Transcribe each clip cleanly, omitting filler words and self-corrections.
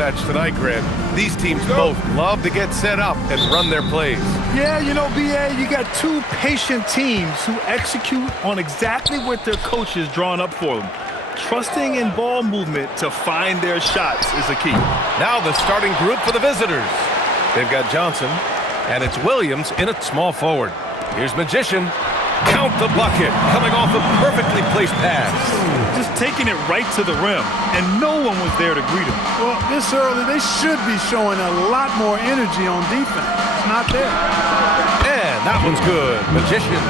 match tonight, Grant. These teams both love to get set up and run their plays. Yeah, you know, B.A., you got two patient teams who execute on exactly what their coach is drawn up for them. Trusting in ball movement to find their shots is the key. Now the starting group for the visitors. They've got Johnson, and it's Williams in at small forward. Here's Magician. Count the bucket, coming off a perfectly placed pass. Just taking it right to the rim, and no one was there to greet him. Well, this early, they should be showing a lot more energy on defense. It's not there. And that one's good. Magician.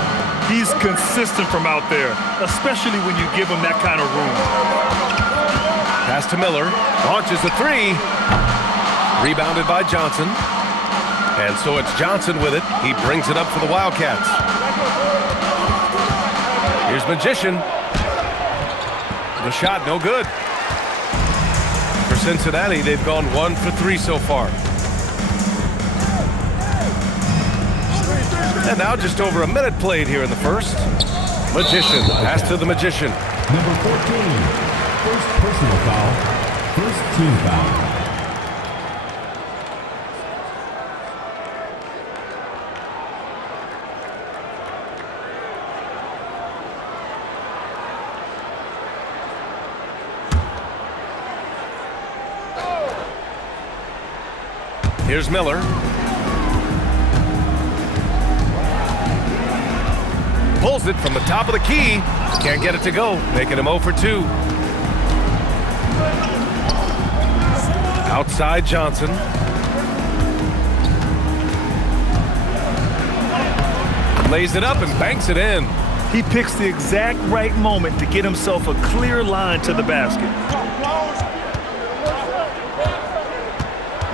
He's consistent from out there, especially when you give him that kind of room. Pass to Miller. Launches the three. Rebounded by Johnson. And so it's Johnson with it. He brings it up for the Wildcats. Here's Magician. The shot, no good. For Cincinnati, they've gone 1 for 3 so far. And now just over a minute played here in the first. Magician, pass to the Magician. Number 14, first personal foul, first team foul. Here's Miller. Pulls it from the top of the key. Can't get it to go, making him 0 for 2. Outside Johnson. Lays it up and banks it in. He picks the exact right moment to get himself a clear line to the basket.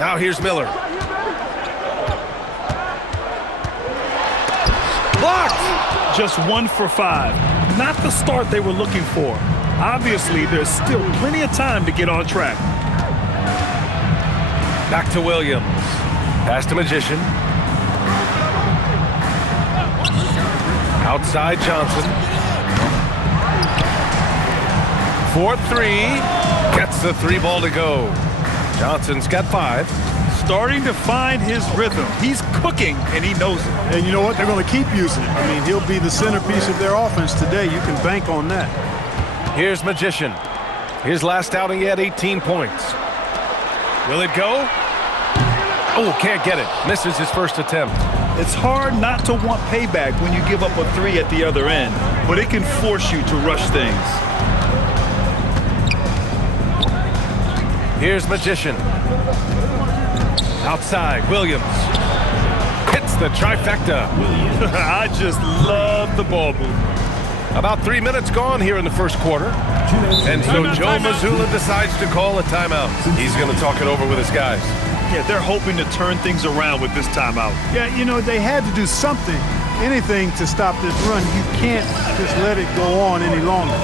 Now here's Miller. Blocked! Just 1 for 5. Not the start they were looking for. Obviously, there's still plenty of time to get on track. Back to Williams. Pass to Magician. Outside Johnson. 4-3. Gets the 3 ball to go. Johnson's got 5. Starting to find his rhythm. He's cooking, and he knows it. And you know what? They're going to keep using it. I mean, he'll be the centerpiece of their offense today. You can bank on that. Here's Magician. His last outing, he had 18 points. Will it go? Oh, can't get it. Misses his first attempt. It's hard not to want payback when you give up a 3 at the other end, but it can force you to rush things. Here's Magician. Outside, Williams. Hits the trifecta. I just love the ball movement. About 3 minutes gone here in the first quarter. And so Joe Mazzulla decides to call a timeout. He's going to talk it over with his guys. Yeah, they're hoping to turn things around with this timeout. Yeah, you know, they had to do something, anything to stop this run. You can't just let it go on any longer.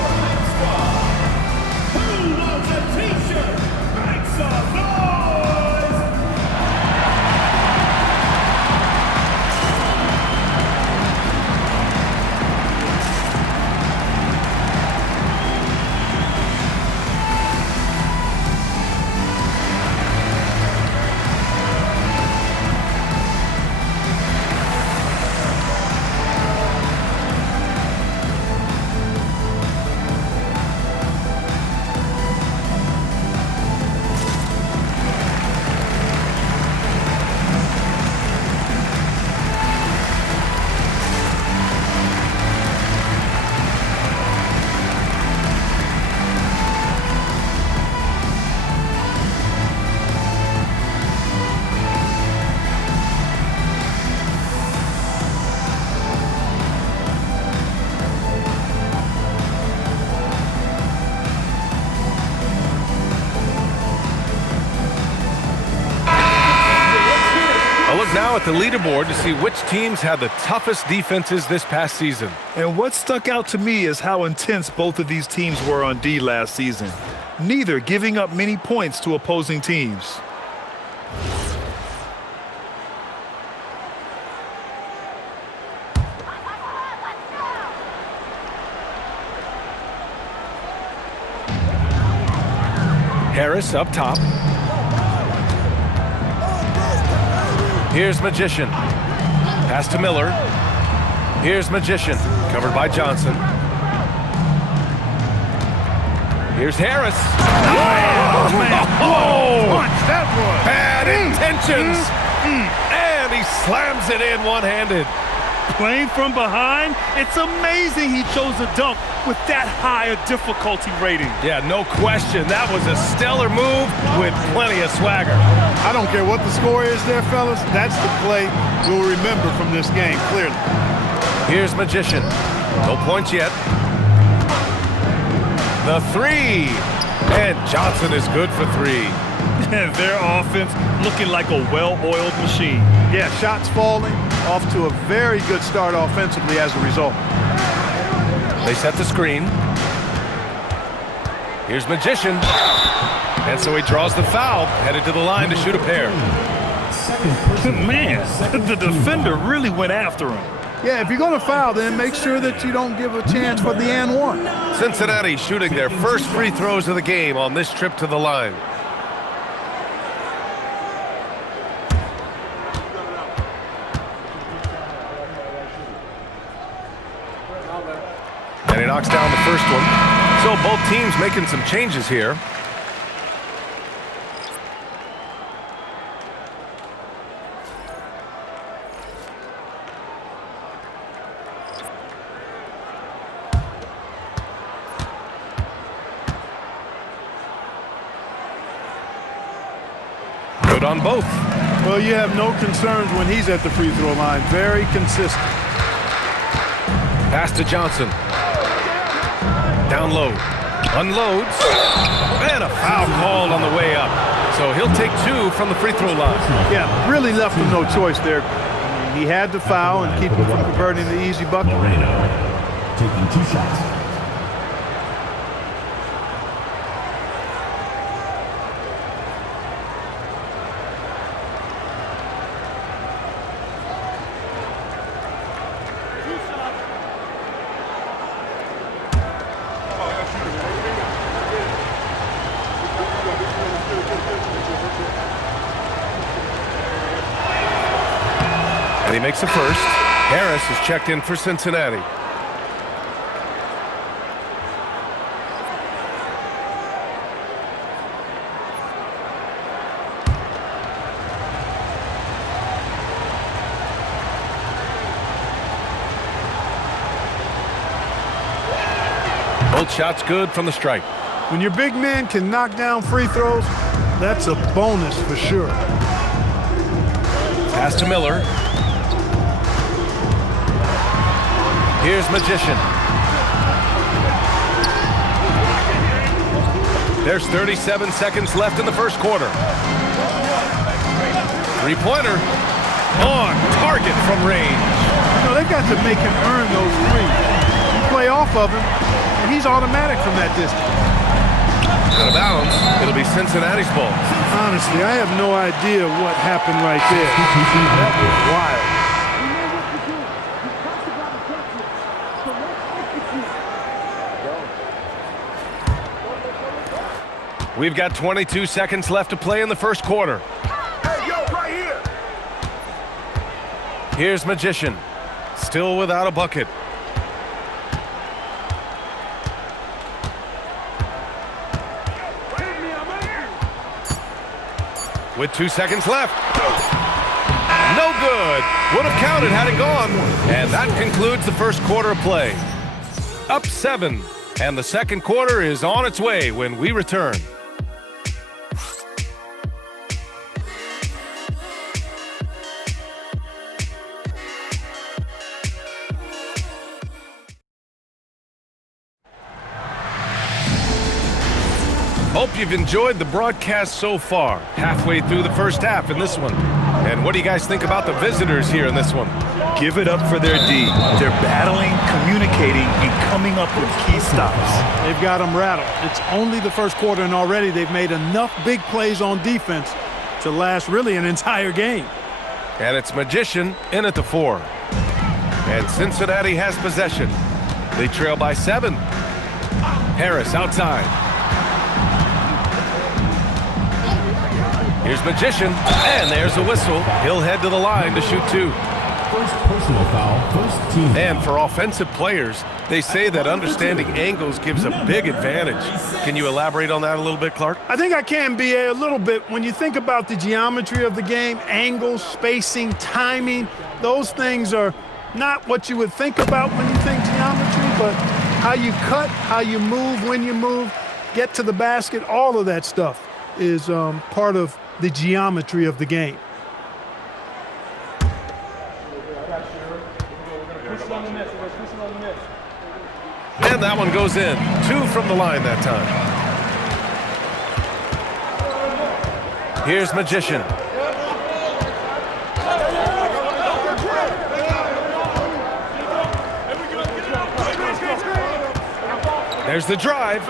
Now at the leaderboard to see which teams had the toughest defenses this past season. And what stuck out to me is how intense both of these teams were on D last season. Neither giving up many points to opposing teams. Harris up top. Here's Magician. Pass to Miller. Here's Magician. Covered by Johnson. Here's Harris. Oh, man. Oh! Punch, that was. Bad intentions. And he slams it in one-handed. Playing from behind, it's amazing he chose a dunk with that high a difficulty rating. Yeah, no question. That was a stellar move with plenty of swagger. I don't care what the score is there, fellas. That's the play we'll remember from this game, clearly. Here's Magician. No points yet. The three. And Johnson is good for three. Their offense looking like a well-oiled machine. Yeah, shots falling, off to a very good start offensively as a result. They set the screen. Here's Magician. And so he draws the foul, headed to the line to shoot a pair. Man, the defender really went after him. Yeah, if you're going to foul, then make sure that you don't give a chance for the and one. Cincinnati shooting their first free throws of the game on this trip to the line. And he knocks down the first one. So both teams making some changes here. Good on both. Well, you have no concerns when he's at the free throw line. Very consistent. Pass to Johnson. Down low. Unloads. And a foul called on the way up. So he'll take two from the free throw line. Yeah, really left him no choice there. He had to foul and keep him from converting the easy bucket. Moreno taking 2 shots. And he makes the first. Harris is checked in for Cincinnati. Both shots good from the stripe. When your big man can knock down free throws, that's a bonus for sure. Pass to Miller. Here's Magician. There's 37 seconds left in the first quarter. Three-pointer on target from range. You know, they've got to make him earn those threes. You play off of him, and he's automatic from that distance. Out of bounds, it'll be Cincinnati's ball. Honestly, I have no idea what happened right there. That was wild. We've got 22 seconds left to play in the first quarter. Hey, yo, right here. Here's Magician, still without a bucket. With 2 seconds left. No good. Would have counted had it gone. And that concludes the first quarter of play. Up 7. And the second quarter is on its way when we return. Hope you've enjoyed the broadcast so far. Halfway through the first half in this one. And what do you guys think about the visitors here in this one? Give it up for their D. They're battling, communicating, and coming up with key stops. They've got them rattled. It's only the first quarter, and already they've made enough big plays on defense to last really an entire game. And it's Magician in at the 4. And Cincinnati has possession. They trail by 7. Harris outside. Here's Magician, and there's a whistle. He'll head to the line to shoot 2. First personal foul, first team. And for offensive players, they say that understanding angles gives a big advantage. Can you elaborate on that a little bit, Clark? I think I can, BA, a little bit. When you think about the geometry of the game, angles, spacing, timing, those things are not what you would think about when you think geometry, but how you cut, how you move, when you move, get to the basket, all of that stuff is part of the geometry of the game. And that one goes in. 2 from the line that time. Here's Magician. There's the drive.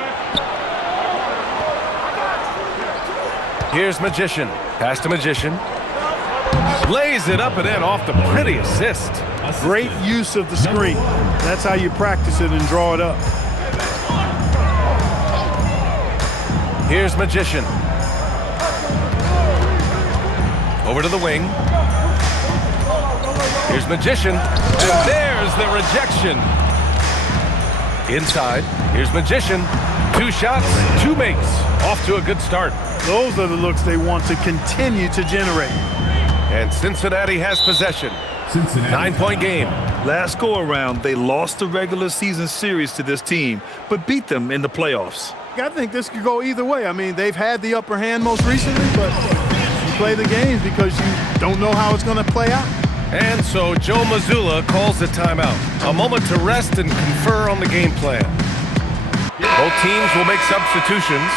Here's Magician. Pass to Magician. Lays it up and in off the pretty assist. Great use of the screen. That's how you practice it and draw it up. Here's Magician. Over to the wing. Here's Magician. And there's the rejection. Inside. Here's Magician. 2 shots, 2 makes. Off to a good start. Those are the looks they want to continue to generate. And Cincinnati has possession. Cincinnati. 9-point game. Last go-around, they lost the regular season series to this team, but beat them in the playoffs. I think this could go either way. I mean, they've had the upper hand most recently, but you play the games because you don't know how it's going to play out. And so Joe Mazzulla calls the timeout. A moment to rest and confer on the game plan. Both teams will make substitutions.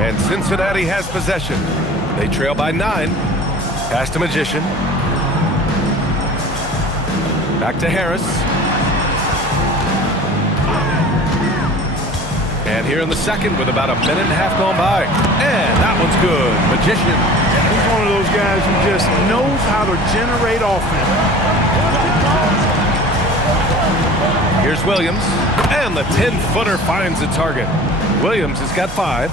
And Cincinnati has possession. They trail by 9. Pass to Magician. Back to Harris. And here in the second with about a minute and a half gone by. And that one's good. Magician. He's one of those guys who just knows how to generate offense. Here's Williams. And the 10-footer finds the target. Williams has got 5.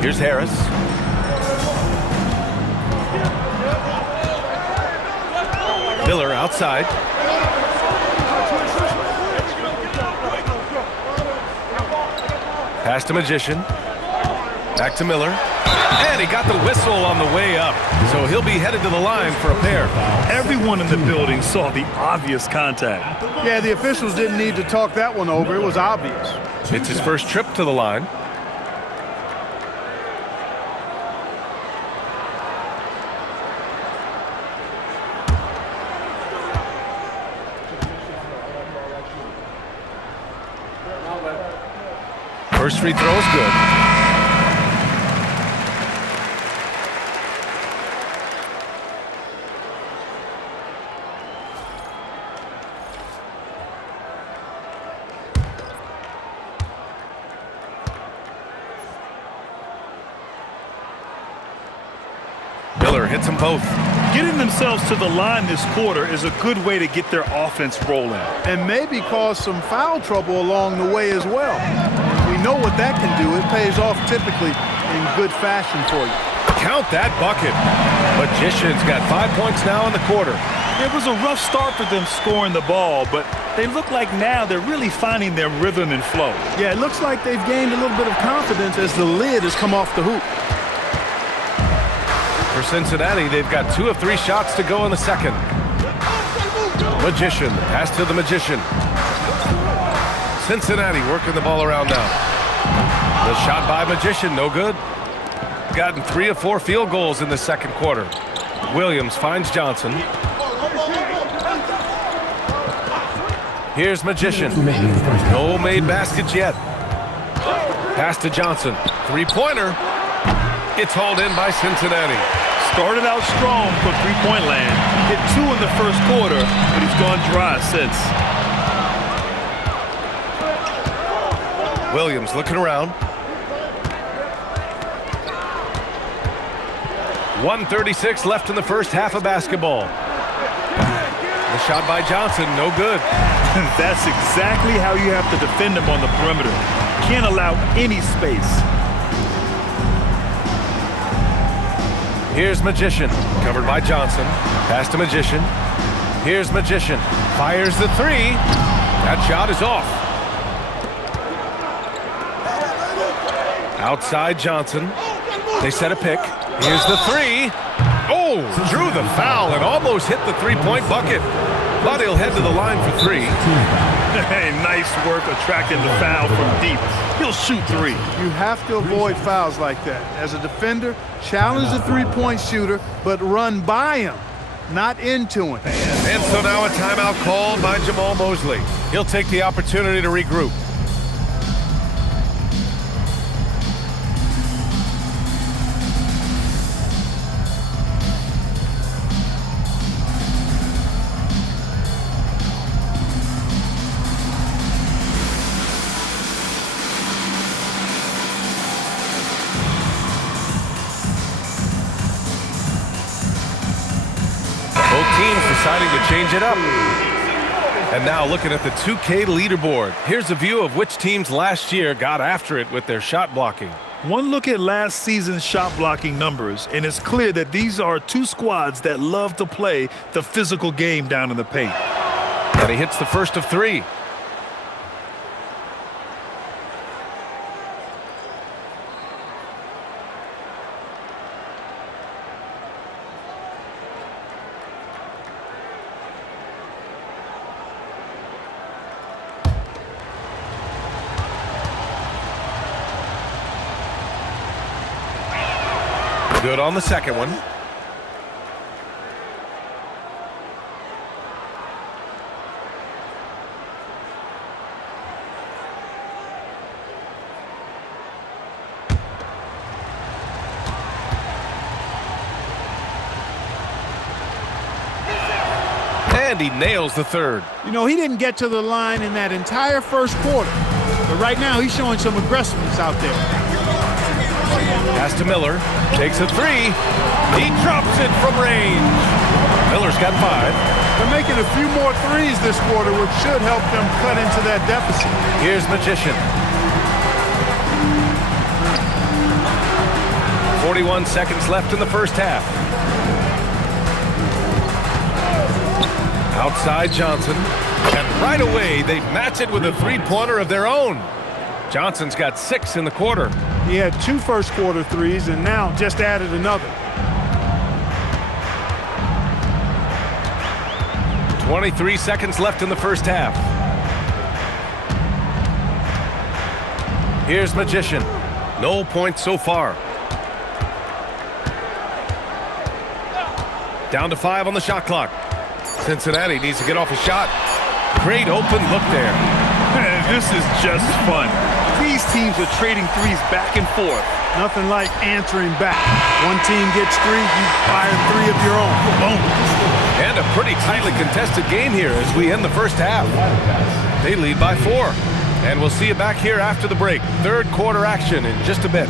Here's Harris. Miller outside. Pass to Magician. Back to Miller. And he got the whistle on the way up. So he'll be headed to the line for a pair. Everyone in the building saw the obvious contact. Yeah, the officials didn't need to talk that one over. It was obvious. It's his first trip to the line. First free throw is good. Miller hits them both. Getting themselves to the line this quarter is a good way to get their offense rolling. And maybe cause some foul trouble along the way as well. We know what that can do. It pays off typically in good fashion for you. Count that bucket. Magician's got 5 points now in the quarter. It was a rough start for them scoring the ball, but they look like now they're really finding their rhythm and flow. Yeah, it looks like they've gained a little bit of confidence as the lid has come off the hoop. For Cincinnati, they've got 2 of 3 shots to go in the second. Magician, pass to the Magician. Cincinnati working the ball around now. The shot by Magician, no good. Gotten 3 of 4 field goals in the second quarter. Williams finds Johnson. Here's Magician. No made baskets yet. Pass to Johnson. 3-pointer. It's hauled in by Cincinnati. Started out strong for three-point land. Hit 2 in the first quarter, but he's gone dry since. Williams looking around. 1:36 left in the first half of basketball. The shot by Johnson, no good. That's exactly how you have to defend him on the perimeter. Can't allow any space. Here's Magician, covered by Johnson. Pass to Magician. Here's Magician. Fires the three. That shot is off. Outside Johnson. They set a pick. Here's the three. Oh, drew the foul and almost hit the three-point bucket. But he'll head to the line for three. Hey, nice work attracting the foul from deep. He'll shoot three. You have to avoid fouls like that. As a defender, challenge the three-point shooter, but run by him, not into him. And so now a timeout called by Jamal Mosley. He'll take the opportunity to regroup. Deciding to change it up. And now looking at the 2K leaderboard. Here's a view of which teams last year got after it with their shot blocking. One look at last season's shot blocking numbers, and it's clear that these are two squads that love to play the physical game down in the paint. And he hits the first of three. Good on the second one. And he nails the third. You know, he didn't get to the line in that entire first quarter. But right now, he's showing some aggressiveness out there. Pass to Miller, takes a three. He drops it from range. Miller's got 5. They're making a few more threes this quarter, which should help them cut into that deficit. Here's Magician. 41 seconds left in the first half. Outside Johnson. And right away, they match it with a three-pointer of their own. Johnson's got 6 in the quarter. He had 2 first quarter threes and now just added another. 23 seconds left in the first half. Here's Magician. No points so far. Down to 5 on the shot clock. Cincinnati needs to get off a shot. Great open look there. This is just fun. These teams are trading threes back and forth. Nothing like answering back. One team gets 3, you fire 3 of your own. Boom. And a pretty tightly contested game here as we end the first half. They lead by 4. And we'll see you back here after the break. Third quarter action in just a bit.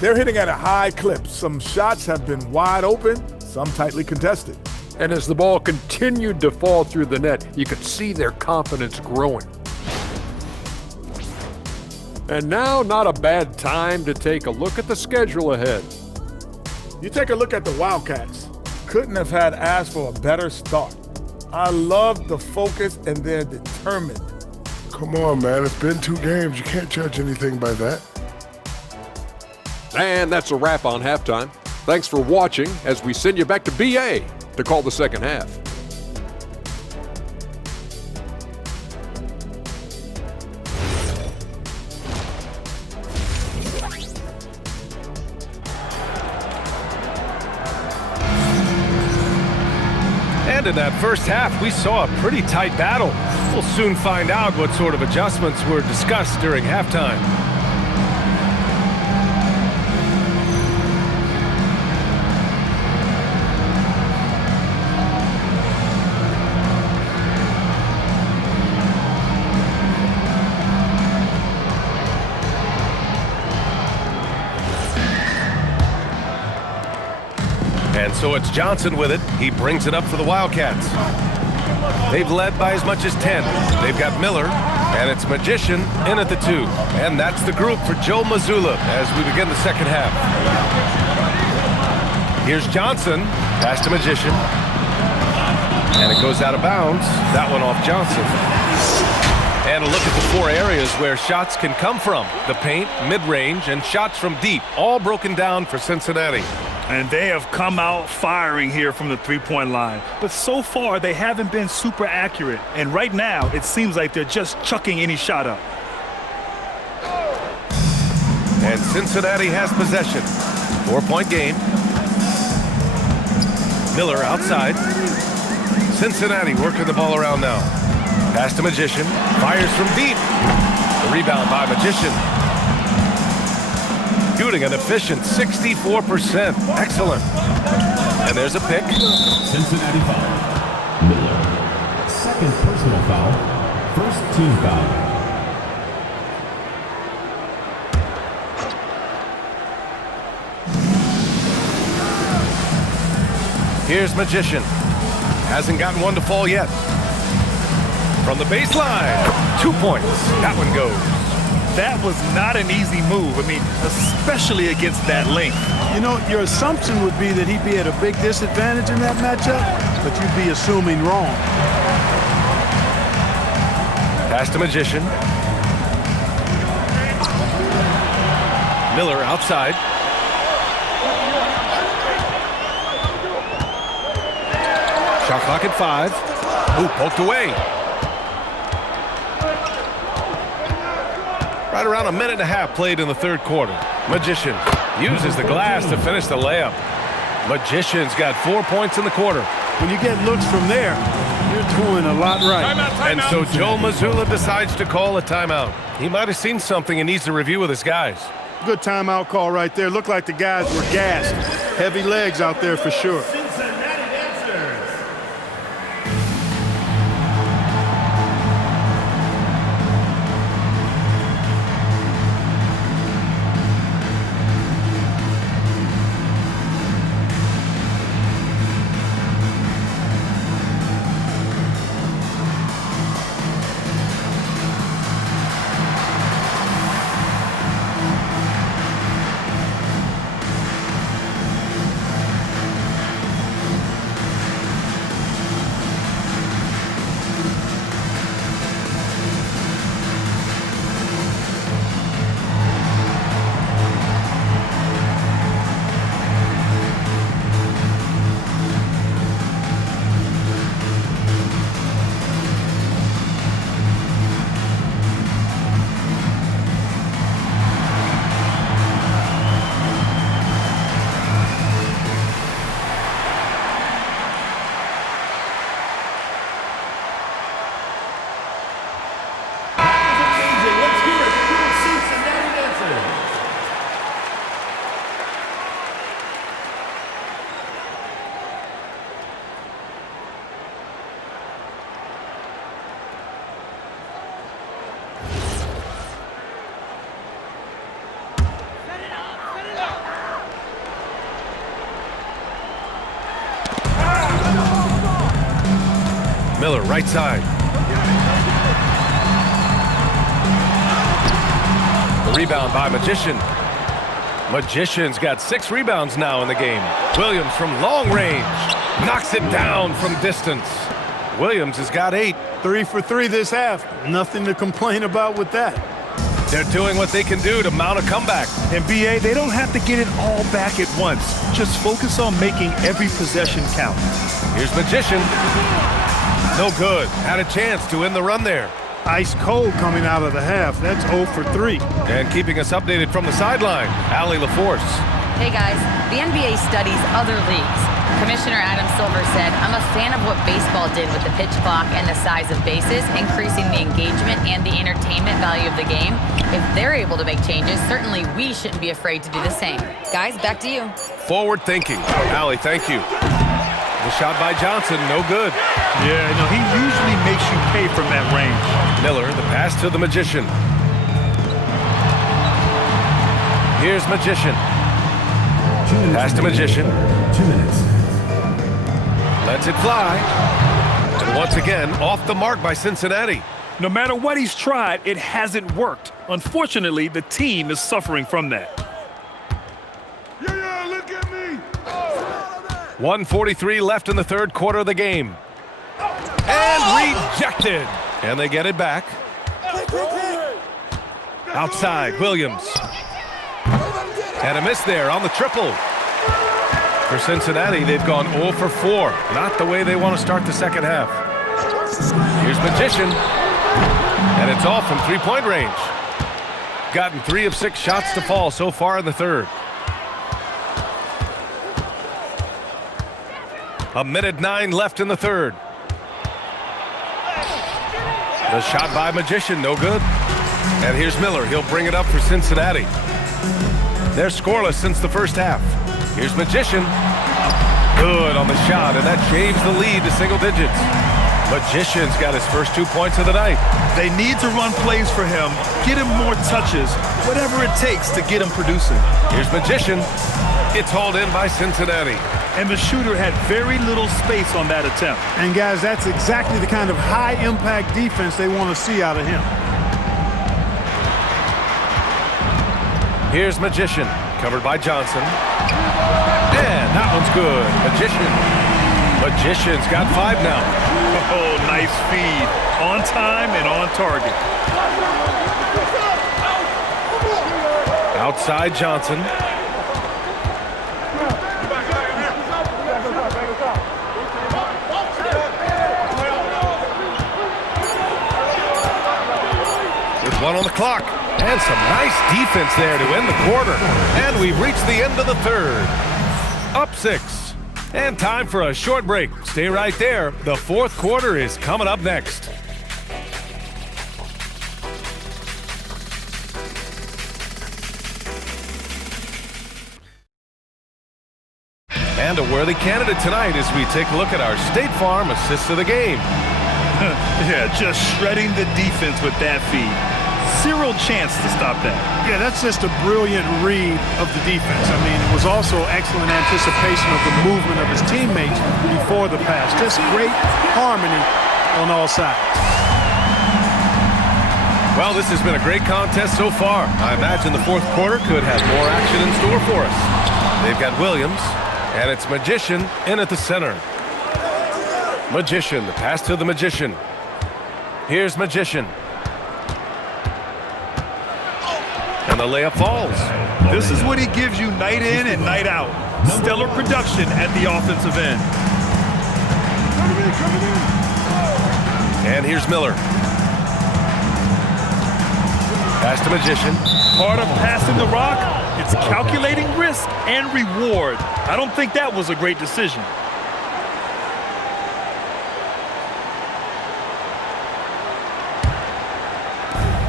They're hitting at a high clip. Some shots have been wide open, some tightly contested. And as the ball continued to fall through the net, you could see their confidence growing. And now, not a bad time to take a look at the schedule ahead. You take a look at the Wildcats. Couldn't have had asked for a better start. I love the focus and they're determined. Come on, man. It's been 2 games. You can't judge anything by that. And that's a wrap on halftime. Thanks for watching as we send you back to BA to call the second half. in that first half, we saw a pretty tight battle. We'll soon find out what sort of adjustments were discussed during halftime. And so it's Johnson with it. He brings it up for the Wildcats. They've led by as much as 10. They've got Miller, and it's Magician in at the 2. And that's the group for Joe Mazzulla as we begin the second half. Here's Johnson, pass to Magician. And it goes out of bounds. That one off Johnson. And a look at the 4 areas where shots can come from. The paint, mid-range, and shots from deep, all broken down for Cincinnati. And they have come out firing here from the three-point line. But so far, they haven't been super accurate. And right now, it seems like they're just chucking any shot up. And Cincinnati has possession. 4-point game. Miller outside. Cincinnati working the ball around now. Pass to Magician. Fires from deep. The rebound by Magician. Shooting an efficient 64%. Excellent. And there's a pick. Cincinnati foul. Miller. Second personal foul. First team foul. Here's Magician. Hasn't gotten one to fall yet. From the baseline. 2 points. That one goes. That was not an easy move. I mean, especially against that length. You know, your assumption would be that he'd be at a big disadvantage in that matchup, but you'd be assuming wrong. Pass to Magician. Miller outside. Shot clock at 5. Ooh, poked away. Right around a minute and a half played in the third quarter. Magician uses the glass to finish the layup. Magician's got 4 points in the quarter. When you get looks from there, you're doing a lot right. And so Joe Mazzulla decides to call a timeout. He might have seen something and needs to review with his guys. Good timeout call right there. Looked like the guys were gassed. Heavy legs out there for sure. Miller, right side. The rebound by Magician. Magician's got 6 rebounds now in the game. Williams from long range knocks it down from distance. Williams has got 8. 3 for 3 this half. Nothing to complain about with that. They're doing what they can do to mount a comeback. And BA, they don't have to get it all back at once. Just focus on making every possession count. Here's Magician. No good. Had a chance to end the run there. Ice cold coming out of the half. That's 0 for 3. And keeping us updated from the sideline, Allie LaForce. Hey guys, the NBA studies other leagues. Commissioner Adam Silver said, "I'm a fan of what baseball did with the pitch clock and the size of bases, increasing the engagement and the entertainment value of the game. If they're able to make changes, certainly we shouldn't be afraid to do the same." Guys, back to you. Forward thinking. Allie, thank you. The shot by Johnson, no good. Yeah, no, he usually makes you pay from that range. Miller, the pass to the Magician. Here's Magician. Pass to Magician. 2 minutes. Lets it fly. And once again, off the mark by Cincinnati. No matter what he's tried, it hasn't worked. Unfortunately, the team is suffering from that. Yeah, look at me. 1:43 left in the third quarter of the game. And rejected. And they get it back. Outside, Williams. And a miss there on the triple. For Cincinnati, they've gone 0 for 4. Not the way they want to start the second half. Here's Magician. And it's off from three-point range. Gotten 3 of 6 shots to fall so far in the third. 1:09 left in the third. The shot by Magician, no good. And here's Miller. He'll bring it up for Cincinnati. They're scoreless since the first half. Here's Magician. Good on the shot, and that shaves the lead to single digits. Magician's got his first 2 points of the night. They need to run plays for him, get him more touches, whatever it takes to get him producing. Here's Magician. It's hauled in by Cincinnati. And the shooter had very little space on that attempt. And guys, that's exactly the kind of high-impact defense they want to see out of him. Here's Magician, covered by Johnson. And that one's good. Magician's got 5 now. Oh, nice feed. On time and on target. Outside Johnson. With 1 on the clock. And some nice defense there to end the quarter. And we've reached the end of the third. Up 6. And time for a short break. Stay right there. The fourth quarter is coming up next. And a worthy candidate tonight as we take a look at our State Farm assist of the game. Yeah, just shredding the defense with that feed. Zero chance to stop that. Yeah, that's just a brilliant read of the defense. I mean, it was also excellent anticipation of the movement of his teammates before the pass. Just great harmony on all sides. Well, this has been a great contest so far. I imagine the fourth quarter could have more action in store for us. They've got Williams, and it's Magician in at the center. Magician, the pass to the Magician. Here's Magician. And the layup falls. This is what he gives you night in and night out. Stellar production at the offensive end. And here's Miller. Pass to Magician. Part of passing the rock, it's calculating risk and reward. I don't think that was a great decision.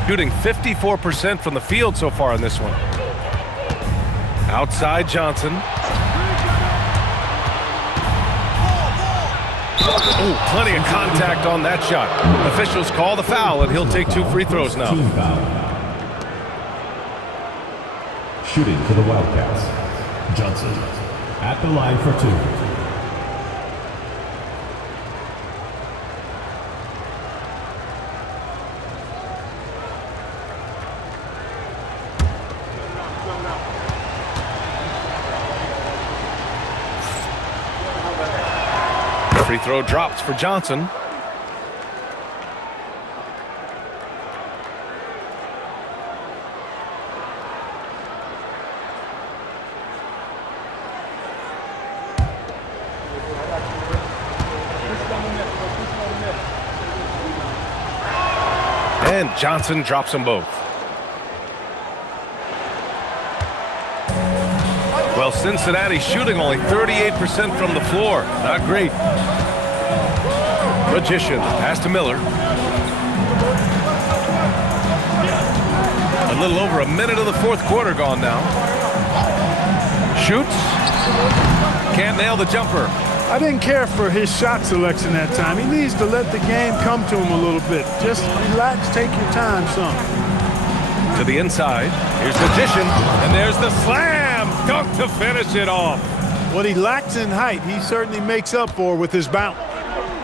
Shooting 54% from the field so far in this one. Outside Johnson. Oh, plenty of contact on that shot. Officials call the foul, and he'll take 2 free throws now. Team foul. Shooting for the Wildcats. Johnson at the line for 2. Free throw drops for Johnson. And Johnson drops them both. Well, Cincinnati shooting only 38% from the floor. Not great. Magician, pass to Miller. A little over a minute of the fourth quarter gone now. Shoots. Can't nail the jumper. I didn't care for his shot selection that time. He needs to let the game come to him a little bit. Just relax, take your time some. To the inside. Here's Magician. And there's the slam. Dunk to finish it off. What he lacks in height, he certainly makes up for with his bounce.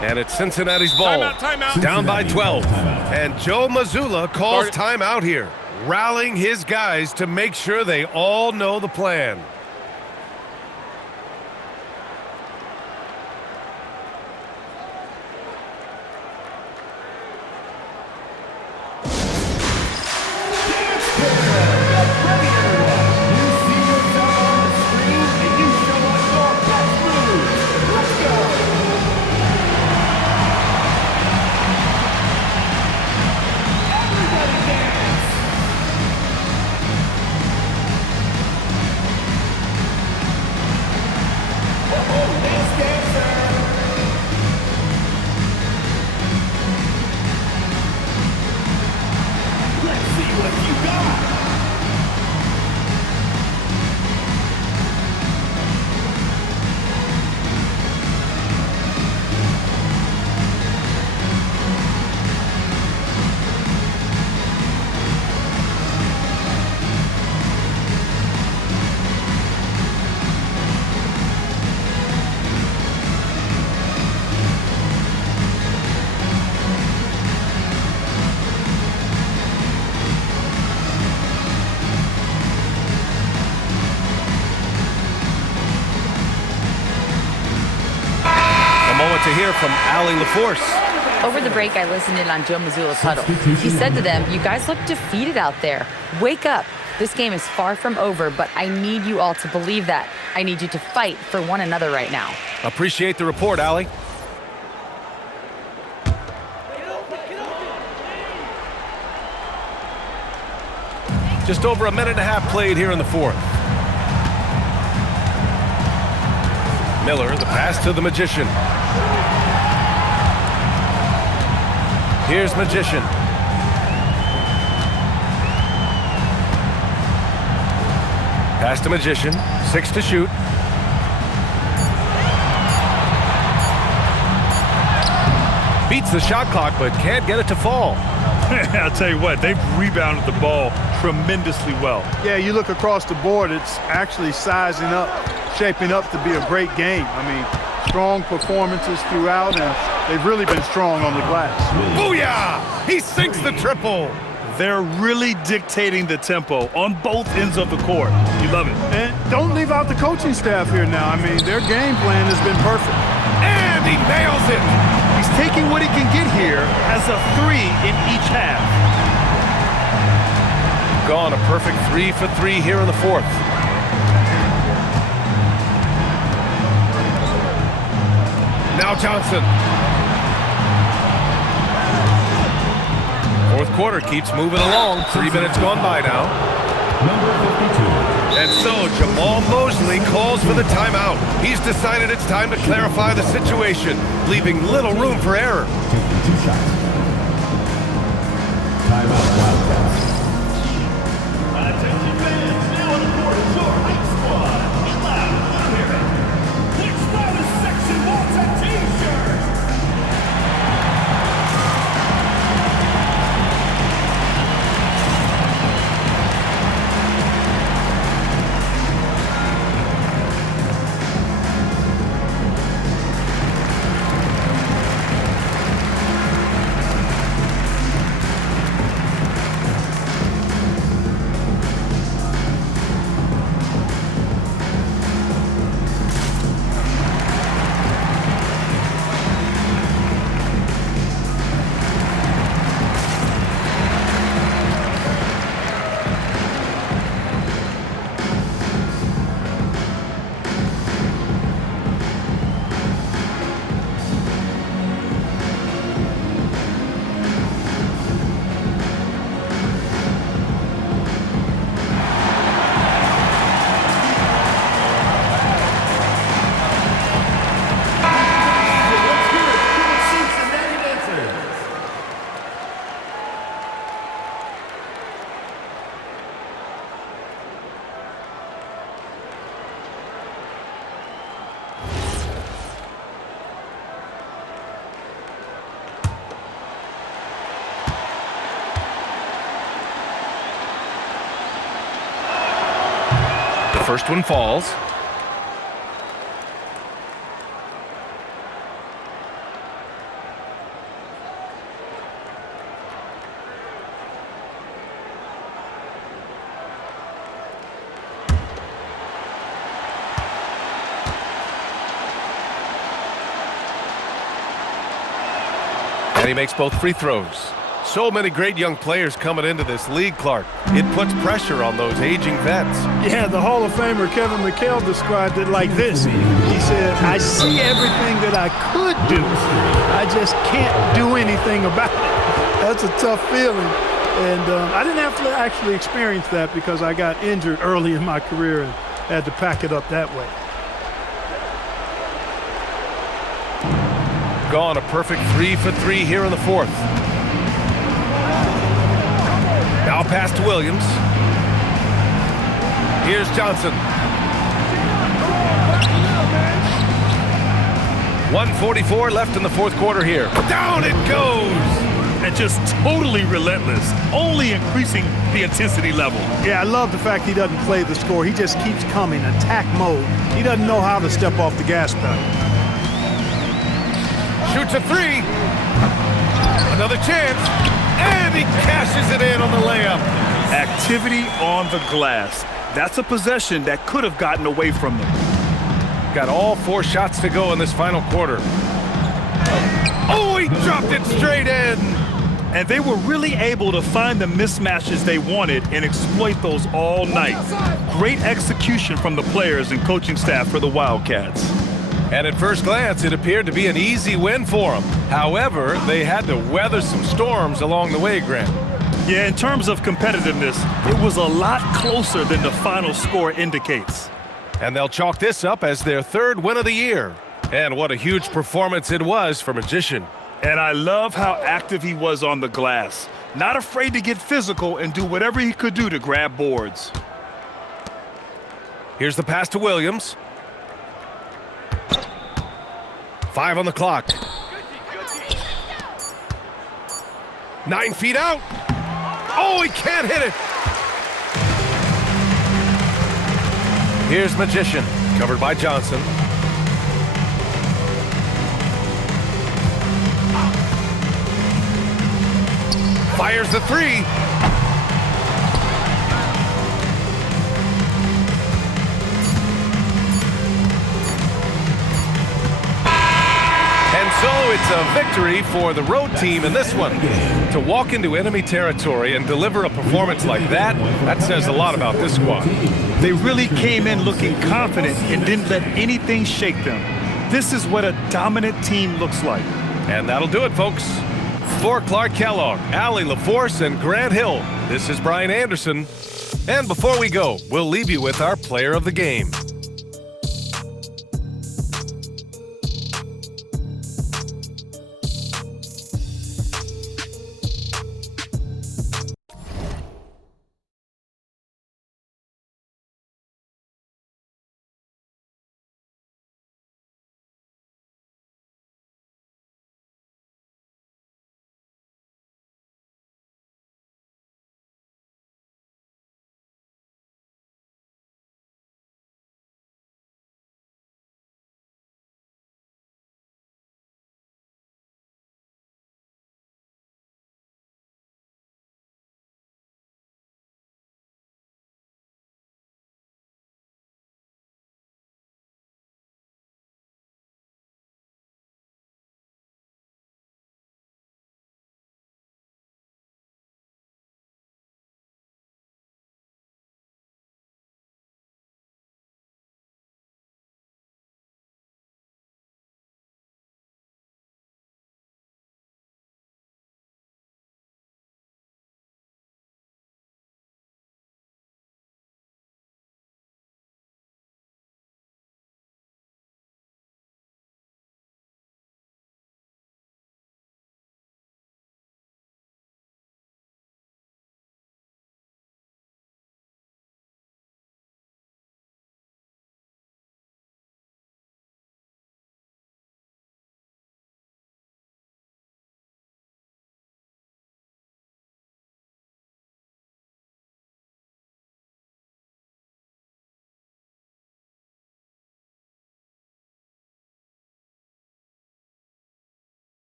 And it's Cincinnati's ball. Timeout. Down by 12. And Joe Mazzulla calls timeout here, rallying his guys to make sure they all know the plan. To hear from Allie LaForce. Over the break, I listened in on Joe Mazzulla's huddle. He said to them, "You guys look defeated out there. Wake up. This game is far from over, but I need you all to believe that. I need you to fight for one another right now." Appreciate the report, Allie. Just over a minute and a half played here in the fourth. Miller, the pass to the Magician. Here's Magician. Pass to Magician. 6 to shoot. Beats the shot clock, but can't get it to fall. I'll tell you what, they've rebounded the ball tremendously well. Yeah, you look across the board, it's actually sizing up, shaping up to be a great game. I mean, strong performances throughout, and they've really been strong on the glass. Booyah! He sinks the triple. They're really dictating the tempo on both ends of the court. You love it. And don't leave out the coaching staff here now. I mean, their game plan has been perfect. And he nails it. He's taking what he can get here as a 3 in each half. Gone a perfect 3 for 3 here in the fourth. Now Johnson. Fourth quarter keeps moving along. 3 minutes gone by now. Number 52. And so Jamal Mosley calls for the timeout. He's decided it's time to clarify the situation, leaving little room for error. Taking 2 shots. Timeout, Wildcats. Attention fans, now on the court is your high squad. Get loud, let 'em hear it. Next round is Section Walter T-shirts. First one falls. And he makes both free throws. So many great young players coming into this league, Clark. It puts pressure on those aging vets. Yeah, the Hall of Famer Kevin McHale described it like this. He said, I see everything that I could do. I just can't do anything about it. That's a tough feeling. And I didn't have to actually experience that because I got injured early in my career and had to pack it up that way. Gone a perfect 3 for 3 here in the fourth. Now pass to Williams. Here's Johnson. 1:44 left in the fourth quarter here. Down it goes! And just totally relentless, only increasing the intensity level. Yeah, I love the fact he doesn't play the score. He just keeps coming, attack mode. He doesn't know how to step off the gas pedal. Shoots a three. Another chance. And he cashes it in on the layup. Activity on the glass. That's a possession that could have gotten away from them. Got all 4 shots to go in this final quarter. Oh, he dropped it straight in. And they were really able to find the mismatches they wanted and exploit those all night. Great execution from the players and coaching staff for the Wildcats. And at first glance, it appeared to be an easy win for them. However, they had to weather some storms along the way, Grant. Yeah, in terms of competitiveness, it was a lot closer than the final score indicates. And they'll chalk this up as their 3rd win of the year. And what a huge performance it was for Magician. And I love how active he was on the glass. Not afraid to get physical and do whatever he could do to grab boards. Here's the pass to Williams. 5 on the clock. 9 feet out. Oh, he can't hit it. Here's Magician, covered by Johnson. Fires the three. And so it's a victory for the road team in this one. To walk into enemy territory and deliver a performance like that, that says a lot about this squad. They really came in looking confident and didn't let anything shake them. This is what a dominant team looks like. And that'll do it, folks. For Clark Kellogg, Allie LaForce, and Grant Hill, this is Brian Anderson. And before we go, we'll leave you with our player of the game.